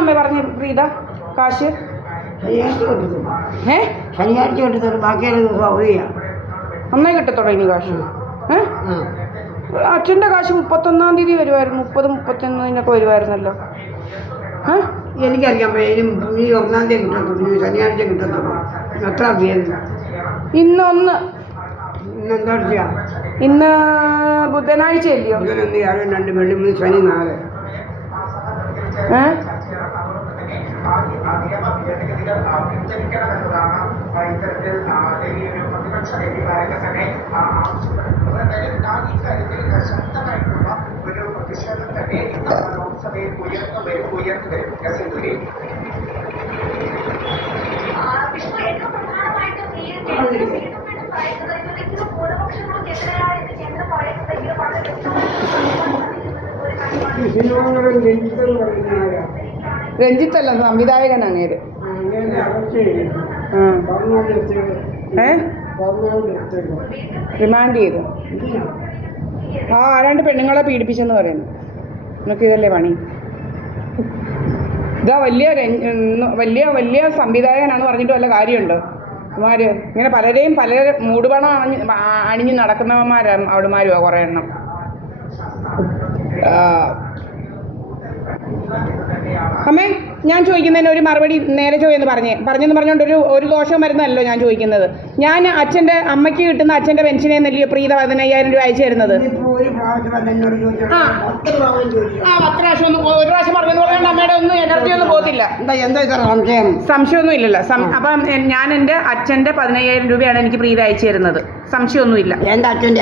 അമ്മ പറഞ്ഞു പ്രീത കാശ്? ശനിയാഴ്ച കിട്ടത്തുള്ളൂ, ബാക്കിയുള്ള ദിവസം അവധിയാണ്. നന്നായി കിട്ടത്തുള്ളൂ ഇനി കാശ്. അച്ഛൻ്റെ കാശ് 31-ാം തീയതി വരുമായിരുന്നു, 30-31 വരുമായിരുന്നല്ലോ. എനിക്കറിയാം, ഈ 1-ാം തീയതി കിട്ടത്തുള്ളൂ, ശനിയാഴ്ച കിട്ടത്തുള്ളൂ. എത്ര തീയതി? ഇന്ന് 1. ഇന്നെന്താ? ഇന്ന് ബുധനാഴ്ച അല്ലയോ? ബുധനൊന്ന്, വ്യാഴം 2, വെള്ളി 3, ശനി 4. രഞ്ജിത്തല്ല, സംവിധായകനാണ് ഇത്. റിമാൻഡ് ചെയ്തു. ആരാണ്ട് പെണ്ണുങ്ങളെ പീഡിപ്പിച്ചെന്ന് പറയുന്നു. നമുക്ക് ഇതല്ലേ പണി? ഇതാ വലിയ സംവിധായകനാണെന്ന് പറഞ്ഞിട്ട് വല്ല കാര്യമുണ്ടോ? അവന്മാർ ഇങ്ങനെ പല മൂടുപണം അണിഞ്ഞ് നടക്കുന്നവന്മാരാണ് അവിടുമാരുവാ കുറേ എണ്ണം. അമ്മേ, ഞാൻ ചോദിക്കുന്നതിന് ഒരു മറുപടി നേരെ ചോദിയെന്ന് പറഞ്ഞെന്ന് പറഞ്ഞുകൊണ്ട് ഒരു ദോഷവും വരുന്നതല്ലോ ഞാൻ ചോദിക്കുന്നത്. ഞാൻ അമ്മയ്ക്ക് കിട്ടുന്ന അച്ഛൻ്റെ പെൻഷനെ നെല്ലിയ പ്രീത 15,000 രൂപ അയച്ചു തരുന്നത്. ഒരു പ്രാവശ്യം പറഞ്ഞെന്ന് പറഞ്ഞാൽ അമ്മയുടെ ഒന്നും എനർജി ഒന്നും പോകത്തില്ല. സംശയമൊന്നും ഇല്ലല്ലോ. അപ്പം ഞാൻ എൻ്റെ അച്ഛൻ്റെ 15,000 രൂപയാണ് എനിക്ക് പ്രീത അയച്ചു തരുന്നത്. സംശയമൊന്നുമില്ല. എൻ്റെ അച്ഛൻ്റെ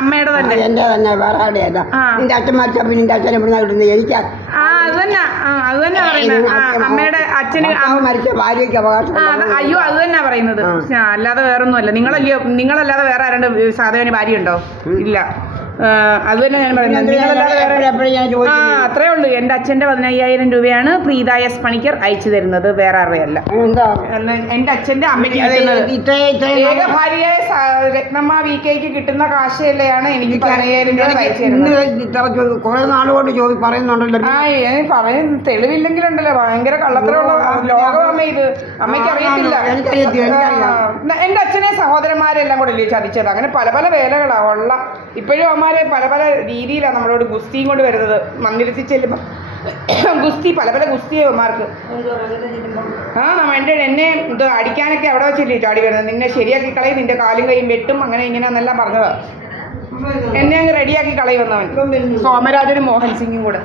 അമ്മയുടെ തന്നെ. എൻ്റെ തന്നെ വേറെ ആരുടെയല്ല. നിന്റെ അച്ഛൻ മരിച്ച പിന്നെ നിന്റെ അച്ഛൻ എവിടെ കിട്ടുന്നത്? എനിക്ക് അത് തന്നെ പറയുന്നത്. അമ്മയുടെ അച്ഛന് മരിച്ച ഭാര്യയ്ക്ക് അവകാശം. അയ്യോ, അത് തന്നെ പറയുന്നത്. അല്ലാതെ വേറൊന്നുമല്ല. നിങ്ങളല്ലാതെ വേറെ ആരുടെ സാധവന് ഭാര്യ ഉണ്ടോ? ഇല്ല. അത് തന്നെ ഞാൻ പറയുന്നത്. അത്രേ ഉള്ളൂ. എൻ്റെ അച്ഛൻ്റെ 15,000 രൂപയാണ് പ്രീത എസ് പണിക്കർ അയച്ചു തരുന്നത്, വേറെ ആരുടെയല്ല. എൻ്റെ അച്ഛൻ്റെ അമ്മയ്ക്ക് ഏക ഭാര്യയായ രത്നമ്മ VKക്ക് കിട്ടുന്ന കാശല്ലെയാണ് എനിക്ക് 15,000 രൂപ അയച്ചു തരുന്നത്. കുറെ നാളുകൊണ്ട് പറയുന്നുണ്ടല്ലോ. പറയുന്ന തെളിവില്ലെങ്കിലുണ്ടല്ലോ, ഭയങ്കര കള്ളത്തരമുള്ള ലോകമമ്മ ഇത്. അമ്മയ്ക്ക് അറിയത്തില്ല. എൻ്റെ അച്ഛനെ സഹോദരന്മാരെല്ലാം കൂടെ അല്ലേ ചതിച്ചത്. അങ്ങനെ പല വേലകളാ ഉള്ള. ഇപ്പോഴും അമ്മമാരെ പല രീതിയിലാണ് നമ്മളോട് ഗുസ്തിയും കൊണ്ട് വരുന്നത്. മന്ദിരത്തിൽ ചെല്ലുമ്പോൾ ഗുസ്തി പല ഗുസ്തിയോ അമ്മമാർക്ക്. എന്നെ ഇത് അടിക്കാനൊക്കെ അവിടെ വെച്ചില്ലേ ചാടി വരുന്നത്. നിന്നെ ശരിയാക്കി കളയും, നിന്റെ കാലും കൈയും വെട്ടും, അങ്ങനെ ഇങ്ങനെയെന്നെല്ലാം പറഞ്ഞതാ. എന്നെ അങ്ങ് റെഡിയാക്കി കളയുന്നവൻ സോമരാജനും മോഹൻ സിംഗും കൂടെ.